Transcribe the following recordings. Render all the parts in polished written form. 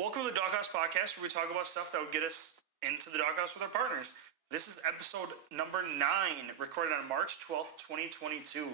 Welcome to the Doghouse Podcast, where we talk about stuff that would get us into the doghouse with our partners. This is episode number 9, recorded on March 12th, 2022.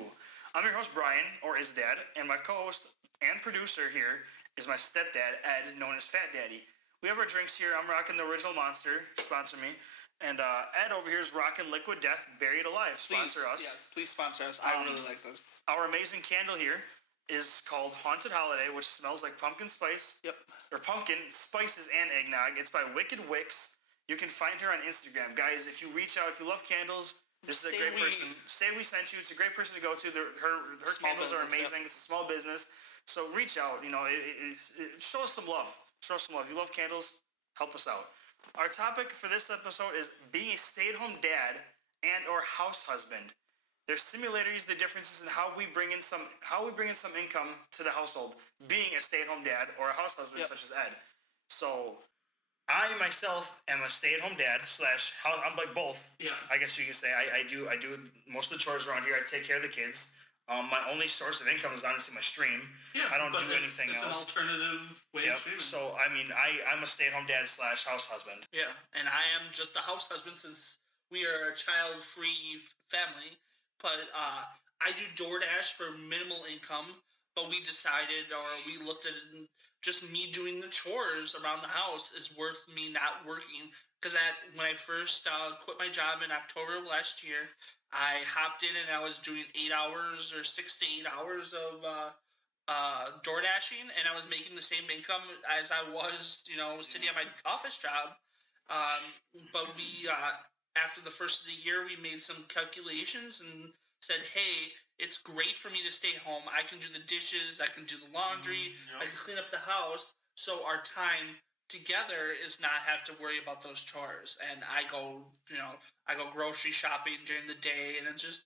I'm your host, Brian, or Issa Dad, and my co-host and producer here is my stepdad, Ed, known as Fat Daddy. We have our drinks here. I'm rocking the Original Monster, sponsor me. And Ed over here is rocking Liquid Death, Buried Alive, sponsor us. Yes, please sponsor us. I really like this. Our amazing candle here is called Haunted Holiday, which smells like pumpkin spice. Yep. Or pumpkin, spices, and eggnog. It's by Wicked Wicks. You can find her on Instagram. Guys, if you reach out, if you love candles, this is a great person. Say we sent you. It's a great person to go to. Her candles are amazing. Yep. It's a small business. So reach out. You know, show us some love. Show us some love. If you love candles, help us out. Our topic for this episode is being a stay-at-home dad and or house husband. There's similarities, the differences in how we bring in some income to the household, being a stay-at-home dad or a house husband such as Ed. So, I myself am a stay-at-home dad / I'm like both. Yeah. I guess you can say I do most of the chores around here. I take care of the kids. My only source of income is honestly my stream. Yeah, I don't do anything else. It's an alternative way of streaming. So I mean, I'm a stay-at-home dad / house husband. Yeah, and I am just a house husband since we are a child-free family. But I do DoorDash for minimal income. But we decided, or we looked at it, just me doing the chores around the house is worth me not working. Because when I first quit my job in October of last year, I hopped in and I was doing 8 hours or 6 to 8 hours of door dashing, and I was making the same income as I was, sitting at my office job. But we, after the first of the year, we made some calculations and said, hey, it's great for me to stay home. I can do the dishes, I can do the laundry, I can clean up the house, so our time together is not have to worry about those chores. And I go grocery shopping during the day, and it's just,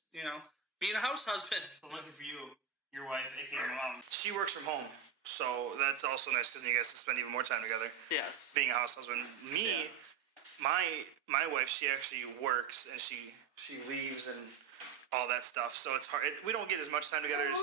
being a house husband. Lucky for you, your wife, aka mom, she works from home, so that's also nice because you guys can spend even more time together. Yes. Being a house husband. Me, my wife, she actually works and she leaves and all that stuff, so it's hard. We don't get as much time together as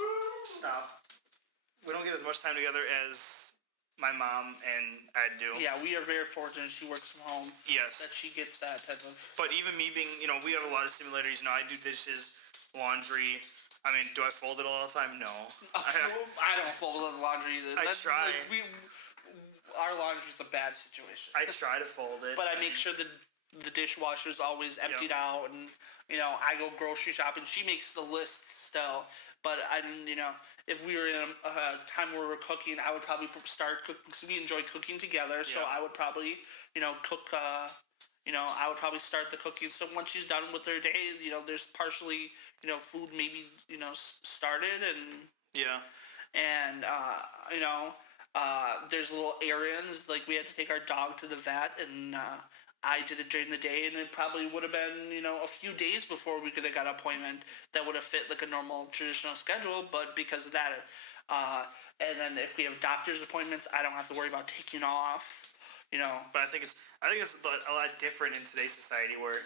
We don't get as much time together as my mom and I do. Yeah, we are very fortunate she works from home. Yes. That she gets that type of... But even me being, we have a lot of similarities. I do dishes, laundry. I mean, do I fold it all the time? No. I don't fold the laundry either. I try. Our laundry's a bad situation. I try to fold it. But I make sure that the dishwasher's always emptied out, and, I go grocery shopping. She makes the list still. But if we were in a time where we're cooking, I would probably start cooking because we enjoy cooking together. So I would probably, cook. I would probably start the cooking. So once she's done with her day, there's partially, food maybe, started and there's little errands, like we had to take our dog to the vet, and I did it during the day, and it probably would have been, a few days before we could have got an appointment that would have fit like a normal traditional schedule. But because of that, and then if we have doctor's appointments, I don't have to worry about taking off, But I think it's a lot different in today's society where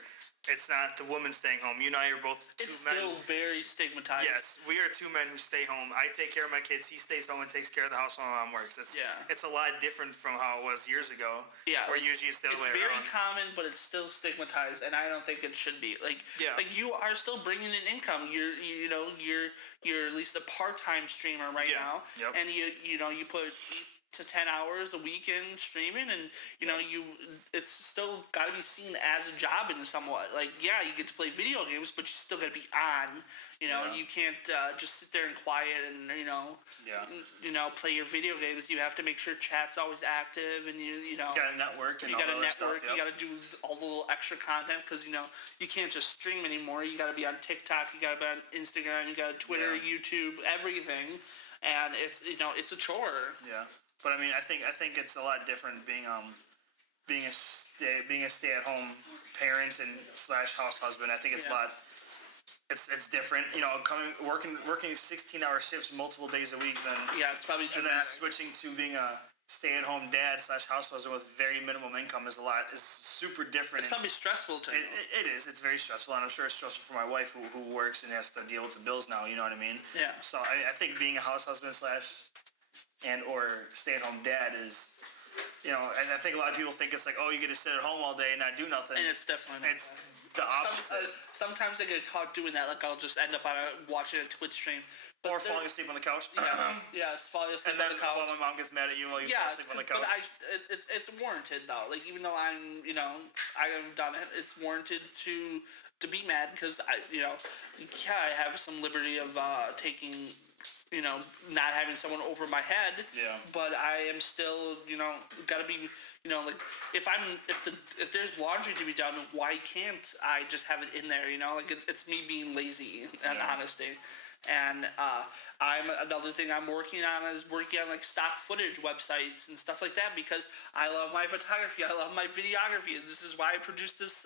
it's not the woman staying home. You and I are both two men. It's still very stigmatized. Yes, we are two men who stay home. I take care of my kids. He stays home and takes care of the house while my mom works. It's a lot different from how it was years ago. Yeah. Where usually it's the other way around. It's very common, but it's still stigmatized, and I don't think it should be. Like you are still bringing in income. You're at least a part-time streamer right now. Yep. And you put 8 to 10 hours a week in streaming, and it's still got to be seen as a job in somewhat. Like, you get to play video games, but you still got to be on. You can't just sit there and quiet and play your video games. You have to make sure chat's always active, and you got to network. And you got to network. Stuff, You got to do all the little extra content because you can't just stream anymore. You got to be on TikTok. You got to be on Instagram. You got Twitter, YouTube, everything, and it's a chore. Yeah. But I mean, I think it's a lot different being a stay-at-home parent and / house husband. I think it's a lot. It's different. Working 16-hour shifts multiple days a week. Then it's probably dramatic. And then switching to being a stay-at-home dad / house husband with very minimum income is super different. It's probably stressful too. It is. It's very stressful, and I'm sure it's stressful for my wife who works and has to deal with the bills now. You know what I mean? Yeah. So I think being a house husband / and or stay-at-home dad is You know, and I think a lot of people think it's like, oh, you get to sit at home all day and not do nothing. And it's definitely not. It's the opposite. Sometimes I get caught doing that. Like I'll just end up watching a Twitch stream. Or falling asleep on the couch. Yeah, falling asleep on the couch. And then my mom gets mad at you while you fall asleep on the couch. But it's warranted though. Like even though I have done it, it's warranted to be mad because I have some liberty of taking. Not having someone over my head. Yeah. But I am still, gotta be, like if there's laundry to be done, why can't I just have it in there? Like it's me being lazy and honesty. And another thing I'm working on is like stock footage websites and stuff like that because I love my photography, I love my videography, and this is why I produce this.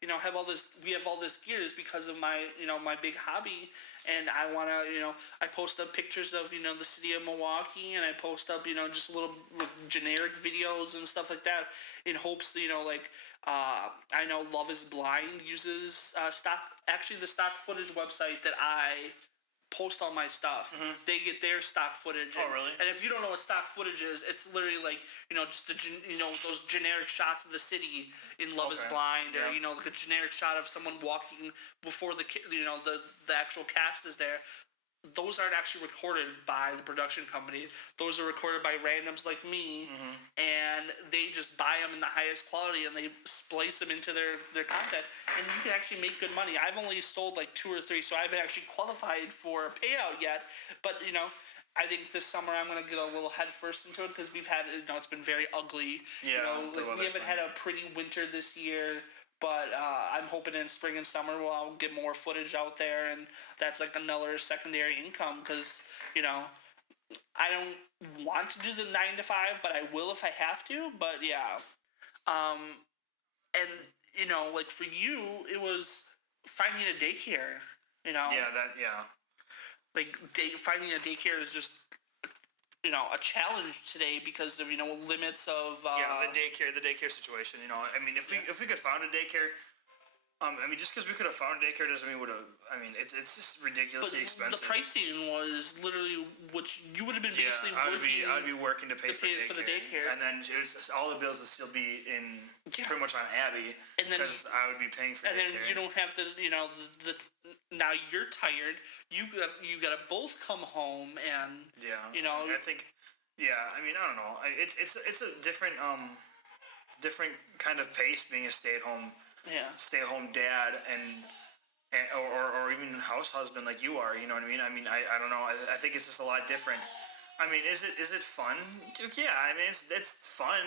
We have all this gear is because of my my big hobby, and I want to I post up pictures of the city of Milwaukee, and I post up just little generic videos and stuff like that in hopes that I know Love Is Blind uses the stock footage website that I post all my stuff. Mm-hmm. They get their stock footage. Oh, really? And if you don't know what stock footage is, it's literally like just those generic shots of the city in Love Is Blind, or like a generic shot of someone walking before the actual cast is there. Those aren't actually recorded by the production company. Those are recorded by randoms like me, and they just buy them in the highest quality and they splice them into their content, and you can actually make good money. I've only sold like 2 or 3, so I haven't actually qualified for a payout yet, but I think this summer I'm going to get a little head first into it because we've had, it's been very ugly. Yeah, we haven't had a pretty winter this year. But I'm hoping in spring and summer I'll get more footage out there, and that's like another secondary income because, I don't want to do the 9 to 5, but I will if I have to. But yeah, and like for you, it was finding a daycare. Like finding a daycare is just a challenge today because of limits of the daycare situation. I mean, if we could found a daycare, just because we could have found a daycare doesn't mean we would have. I mean, it's just ridiculously expensive. The pricing was literally which you would have been basically working. I would be working to pay for the daycare, and then all the bills would still be in pretty much on Abby, because I would be paying for. And daycare. Then you don't have to, now you're tired. You got to both come home and I think. Yeah, I mean, I don't know. It's a different kind of pace being a stay-at-home dad or even house husband like you are. You know what I mean? I mean, I don't know. I think it's just a lot different. I mean, is it fun? Yeah, I mean, it's fun.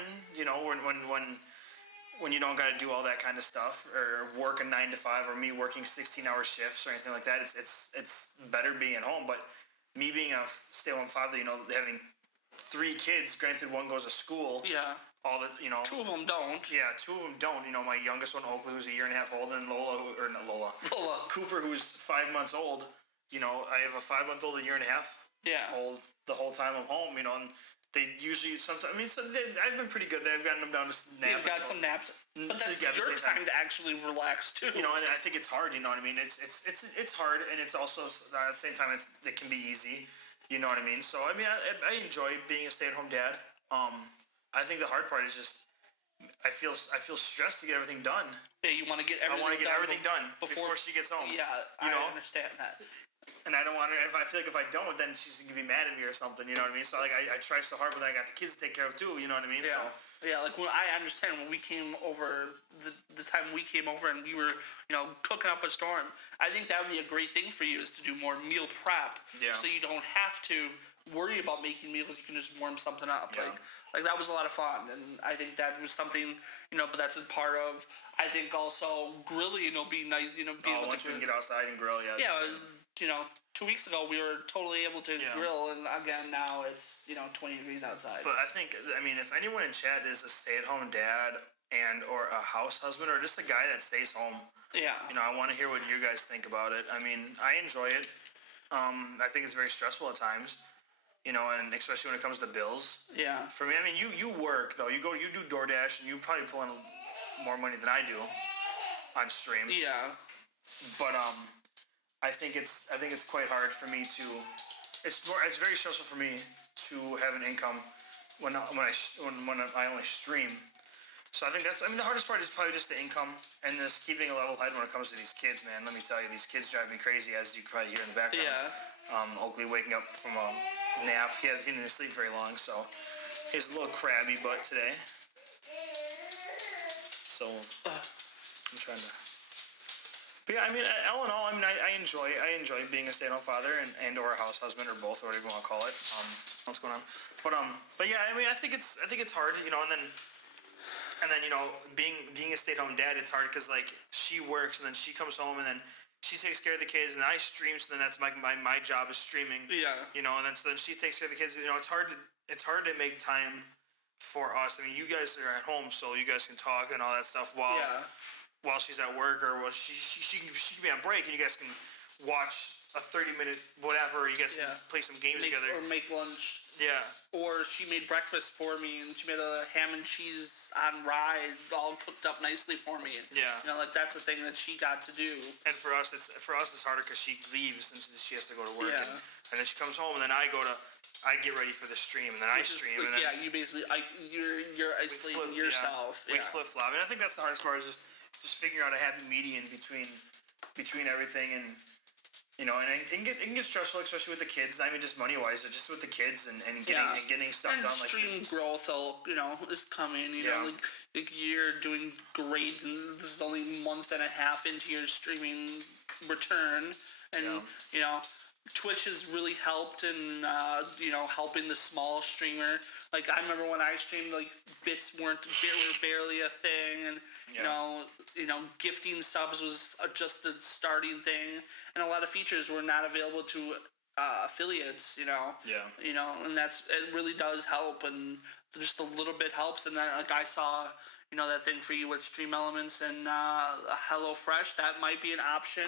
When you don't got to do all that kind of stuff or work a 9 to 5 or me working 16-hour shifts or anything like that. It's better being at home. But me being a stay-at-home father, having 3 kids. Granted, one goes to school. Yeah. All the 2 of them don't. Yeah, 2 of them don't. My youngest one, Oakley, who's a year and a half old, and Lola. Cooper, who's 5 months old. I have a 5-month-old, a year and a half. Old the whole time I'm home. And they usually sometimes. I mean, I've been pretty good. They've gotten them down to nap. You've got some naps, but that's your time to actually relax too. And I think it's hard. You know what I mean? It's hard, and it's also at the same time it can be easy. You know what I mean? So I mean, I enjoy being a stay-at-home dad. I think the hard part is just I feel stressed to get everything done. Yeah, you want to get everything. I want to get everything done before she gets home. Yeah, I understand that. And I don't want her. If I feel like if I don't, then she's gonna be mad at me or something. You know what I mean? So like I try so hard, but then I got the kids to take care of too. You know what I mean? Yeah. So like when I understand when we came over, the time we came over and we were cooking up a storm. I think that would be a great thing for you is to do more meal prep. Yeah. So you don't have to worry about making meals. You can just warm something up. Yeah. Like that was a lot of fun, and I think that was something but that's a part of. I think also grilling will be nice. Being able once to we can get outside and grill, yeah. Yeah. 2 weeks ago we were totally able to grill, and again now it's 20 degrees outside. But if anyone in chat is a stay-at-home dad and or a house husband or just a guy that stays home, I want to hear what you guys think about it. I mean, I enjoy it. I think it's very stressful at times, and especially when it comes to bills. Yeah. For me, I mean, you work though. You do DoorDash, and you probably pull in more money than I do on stream. Yeah. But I think it's quite hard for me to. It's very stressful for me to have an income I only stream. So I think the hardest part is probably just the income and just keeping a level head when it comes to these kids, man. Let me tell you, these kids drive me crazy, as you can probably hear in the background. Yeah. Oakley waking up from a nap. He didn't sleep very long, so he's a little crabby butt today. So I'm trying to. But yeah, I mean, all in all, I mean, I enjoy being a stay-at-home father and or a house husband or both, or whatever you want to call it. What's going on? But yeah, I mean, I think it's hard, you know, and then being a stay-at-home dad, it's hard because like she works and then she comes home and then she takes care of the kids and I stream, so then that's my job is streaming. Yeah. You know, and then she takes care of the kids. You know, it's hard to make time for us. I mean, you guys are at home, so you guys can talk and all that stuff while she's at work, or she can be on break and you guys can watch a 30-minute whatever. You guys can play some games together or make lunch. Yeah. Or she made breakfast for me, and she made a ham and cheese on rye, all cooked up nicely for me. Yeah. You know, like that's the thing that she got to do. And for us, it's harder because she leaves and she has to go to work. Yeah. And then she comes home, and then I get ready for the stream, and then I stream. And then you basically, you're isolating yourself. Yeah. We flip flop. And I think that's the hardest part is just figuring out a happy median between everything and. You know, and it can get stressful, especially with the kids. I mean, just money wise, but just with the kids and getting stuff and done. Stream growth, is coming. You know, like you're doing great, and this is only a month and a half into your streaming return, and you know, Twitch has really helped in helping the small streamer. Like I remember when I streamed, like bits were barely a thing, and you know, gifting subs was just a starting thing, and a lot of features were not available to affiliates. You know, and it really does help, and just a little bit helps. And then like I saw, you know, that thing for you with Stream Elements and HelloFresh, that might be an option,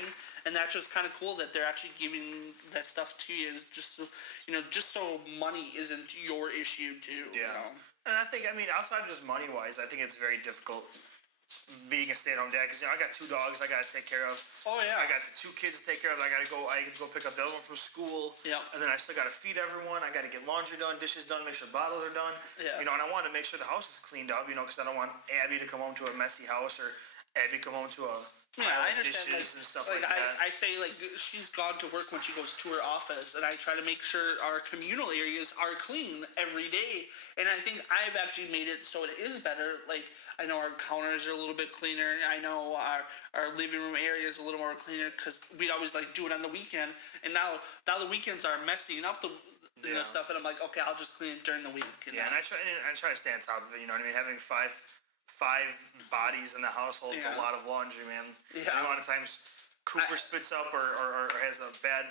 and that's just kind of cool that they're actually giving that stuff to you, just so money isn't your issue too. Yeah, you know? And I think, I mean, outside of just money wise, I think it's very difficult being a stay-at-home dad because I got 2 dogs I gotta take care of. Oh yeah. I got the 2 kids to take care of. I get to go pick up the other one from school. Yeah. And then I still gotta feed everyone. I gotta get laundry done, dishes done, make sure bottles are done. Yeah. You know, and I want to make sure the house is cleaned up. You know, because I don't want Abby to come home to a messy house or Abby come home to a pile of dishes and stuff like that. I say like she's gone to work when she goes to her office, and I try to make sure our communal areas are clean every day. And I think I've actually made it so it is better. Like I know our counters are a little bit cleaner. I know our living room area is a little more cleaner because we'd always like do it on the weekend. And now the weekends are messing up the stuff, and I'm like, okay, I'll just clean it during the week. Yeah, and I try to stay on top of it. You know what I mean? Having five bodies in the household is a lot of laundry, man. Yeah. A lot of times Cooper spits up or has a bad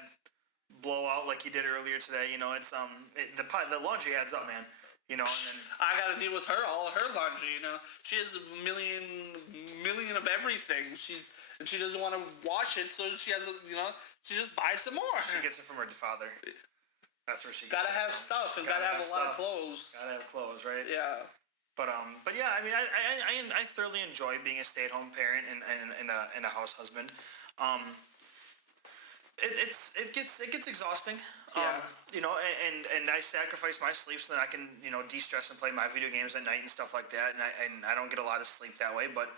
blowout like he did earlier today. You know, it's the laundry adds up, man. You know, and then I gotta deal with all of her laundry. You know, she has a million of everything. She doesn't want to wash it, so she has she just buys some more. She gets it from her father. That's where she gets gotta have stuff and gotta have a lot of clothes. Gotta have clothes, right? Yeah. But yeah, I mean, I thoroughly enjoy being a stay-at-home parent and a house husband. It gets exhausting. You know, and I sacrifice my sleep so that I can, you know, de-stress and play my video games at night and stuff like that. And I don't get a lot of sleep that way, but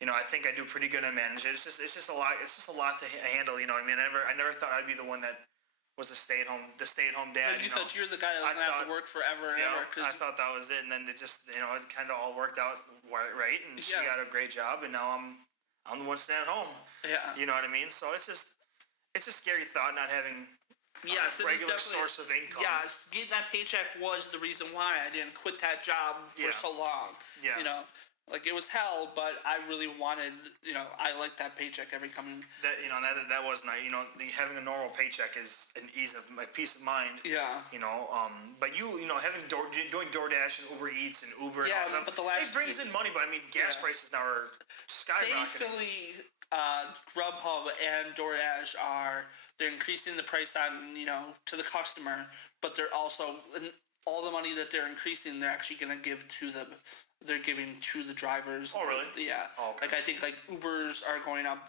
you know, I think I do pretty good at managing it. It's just a lot. It's just a lot to handle. You know what I mean? I never thought I'd be the one that was the stay-at-home dad. You thought you were the guy that was gonna have to work forever and ever. I thought that was it, and then it just, you know, it kind of all worked out right, and she got a great job, and now I'm the one staying at home. Yeah. You know what I mean? So it's a scary thought not having a regular source of income. Yes, getting that paycheck was the reason why I didn't quit that job for so long. Yeah. You know, like it was hell, but I really wanted, you know, I like that paycheck every coming. That, you know, that was nice. You know, having a normal paycheck is an ease of my peace of mind. Yeah. You know, but you know, doing DoorDash and Uber Eats and Uber. Yeah, and all but it brings in money. But I mean, gas prices now are skyrocketing. Thankfully, Grubhub and DoorDash they're increasing the price on, you know, to the customer, but they're also all the money that they're increasing, they're actually going to give to the. They're giving to the drivers. Oh, really? Yeah. Oh, okay. Like I think like Ubers are going up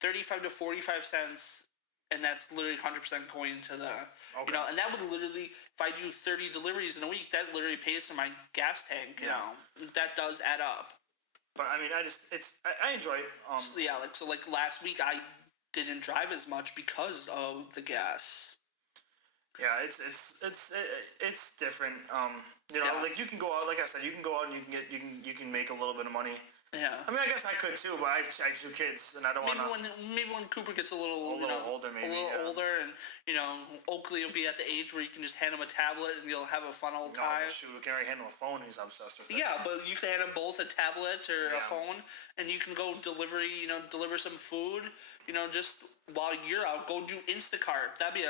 35 to 45 cents and that's literally 100% going into the, Okay. and that would literally, if I do 30 deliveries in a week, that literally pays for my gas tank. That does add up. But I mean, I enjoy it. Like last week I didn't drive as much because of the gas. Yeah, it's different. Like you can go out. Like I said, you can go out and you can make a little bit of money. Yeah. I mean, I guess I could too, but I have 2 kids, and I don't want to. Maybe when Cooper gets a little older, maybe older, and Oakley will be at the age where you can just hand him a tablet and you'll have a fun old time. Shoot, we can already handle a phone. He's obsessed with it. Yeah, but you can hand him both a tablet or a phone, and you can go deliver some food. Just while you're out, go do Instacart. That'd be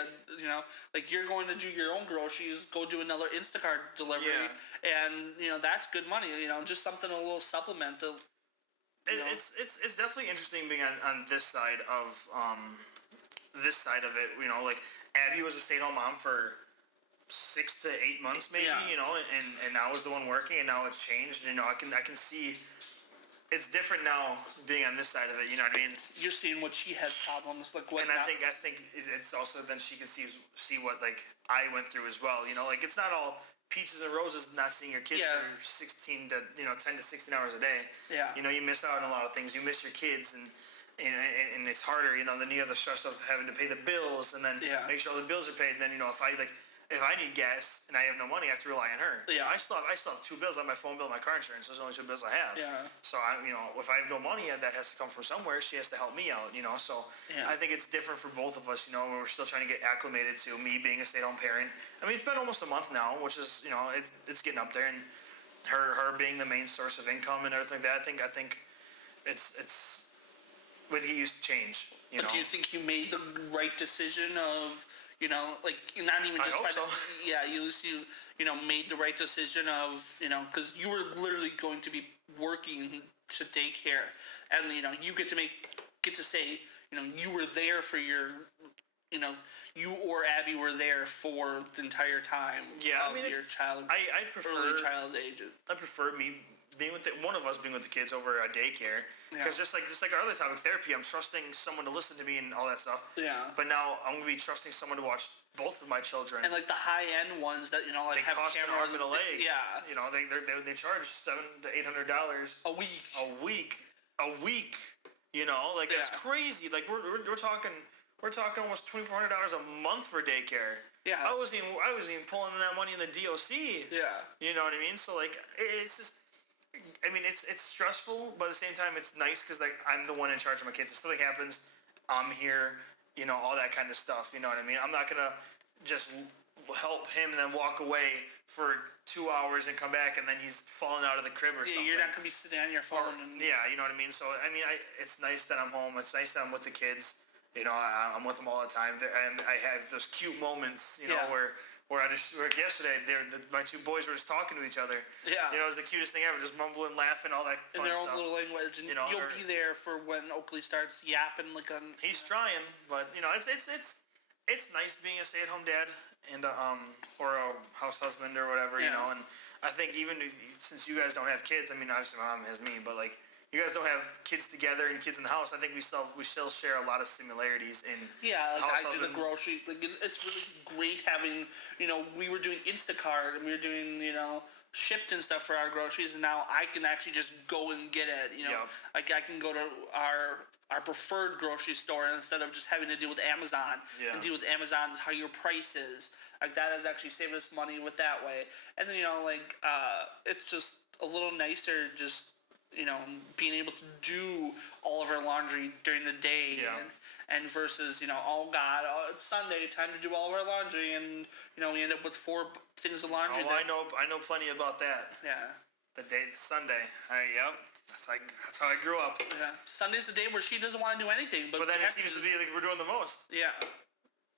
like you're going to do your own groceries, go do another Instacart delivery, and that's good money. Just something, a little supplement to. It's definitely interesting being on this side of it. Like Abby was a stay-at-home mom for 6 to 8 months, maybe. And now is the one working, and now it's changed. I can see. It's different now being on this side of it. You know what I mean? You're seeing what she has problems like. And I think it's also then she can see what like I went through as well. Like it's not all peaches and roses not seeing your kids for 10 to 16 hours a day. Yeah. You miss out on a lot of things. You miss your kids and it's harder. Then you have the stress of having to pay the bills and then make sure all the bills are paid. And then if I need gas and I have no money, I have to rely on her. Yeah. I still have 2 bills on my phone bill and my car insurance. Those are the only 2 bills I have. Yeah. So if I have no money, that has to come from somewhere. She has to help me out. So I think it's different for both of us. When we're still trying to get acclimated to me being a stay-at-home parent. I mean, it's been almost a month now, which is it's getting up there, and her being the main source of income and everything like that. I think it's we get used to change. But do you think you made the right decision of? Like not even just by you made the right decision of because you were literally going to be working to daycare, and you get to say you were there for your you or Abby were there for the entire time. Yeah, of your child. I prefer early child age. I prefer me being with one of us being with the kids over a daycare because just like our other topic, therapy, I'm trusting someone to listen to me and all that stuff. Yeah. But now I'm gonna be trusting someone to watch both of my children. And like the high end ones that like they have cost an arm cameras and a leg. Yeah. They charge $700 to $800 a week. Like that's crazy. Like we're talking almost $2,400 a month for daycare. Yeah. I wasn't even pulling that money in the DOC. Yeah. You know what I mean? So like it's just. I mean, it's stressful, but at the same time, it's nice because like I'm the one in charge of my kids. If something happens, I'm here. All that kind of stuff. You know what I mean? I'm not gonna just help him and then walk away for 2 hours and come back and then he's falling out of the crib or something. You're not gonna be sitting on your phone. You know what I mean? So I mean, it's nice that I'm home. It's nice that I'm with the kids. I'm with them all the time, and I have those cute moments. Where yesterday, my 2 boys were just talking to each other. Yeah. It was the cutest thing ever, just mumbling, laughing, all that fun stuff. In their own little language, and you'll be there for when Oakley starts yapping like a. He's trying, but it's nice being a stay-at-home dad and or a house husband or whatever, And I think even since you guys don't have kids, I mean, obviously my mom has me, but like. You guys don't have kids together and kids in the house. I think we still share a lot of similarities in house I do the grocery. Like it's really great having we were doing Instacart and we were doing shipped and stuff for our groceries, and now I can actually just go and get it. Like I can go to our preferred grocery store instead of just having to deal with Amazon and deal with Amazon's higher prices. Like that has actually saved us money with that way, and then it's just a little nicer just. Being able to do all of our laundry during the day and versus, oh God, it's Sunday, time to do all of our laundry, and, we end up with 4 things of laundry. Oh, I know plenty about that. Yeah. Sunday. That's how I grew up. Yeah. Sunday's the day where she doesn't want to do anything. But then it seems to be like we're doing the most. Yeah.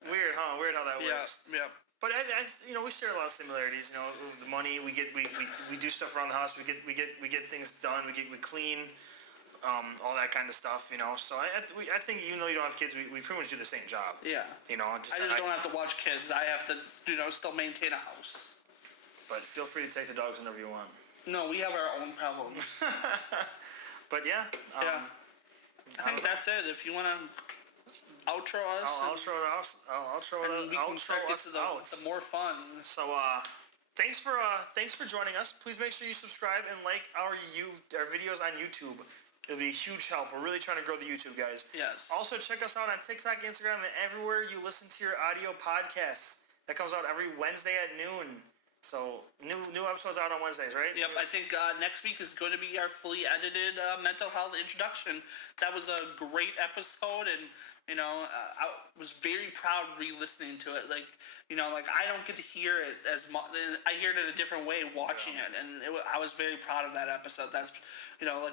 Weird, huh? Weird how that works. Yeah. But we share a lot of similarities. The money we get, we do stuff around the house. We get things done. We clean, all that kind of stuff. So I think even though you don't have kids, we pretty much do the same job. Yeah. I just don't have to watch kids. I have to still maintain a house. But feel free to take the dogs whenever you want. No, we have our own problems. But yeah. I think that's it. If you want to. outro us. I'll outro us. I'll outro and we can outro start get us to the more fun. So thanks for joining us. Please make sure you subscribe and like our videos on YouTube. It'll be a huge help. We're really trying to grow the YouTube, guys. Yes. Also, check us out on TikTok, Instagram, and everywhere you listen to your audio podcasts. That comes out every Wednesday at noon. So, new episodes out on Wednesdays, right? Yep, I think next week is going to be our fully edited mental health introduction. That was a great episode, and, I was very proud re-listening to it. Like, I don't get to hear it as much. I hear it in a different way watching it, and I was very proud of that episode. That's,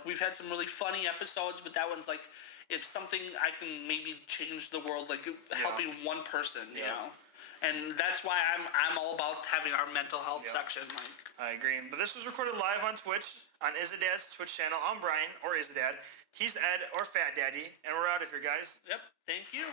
we've had some really funny episodes, but that one's like, if something I can maybe change the world, like helping one person, you know. And that's why I'm all about having our mental health section. I agree. But this was recorded live on Twitch, on Issa Dad's Twitch channel. I'm Brian, or Issa Dad. He's Ed, or Fat Daddy. And we're out of here, guys. Yep. Thank you.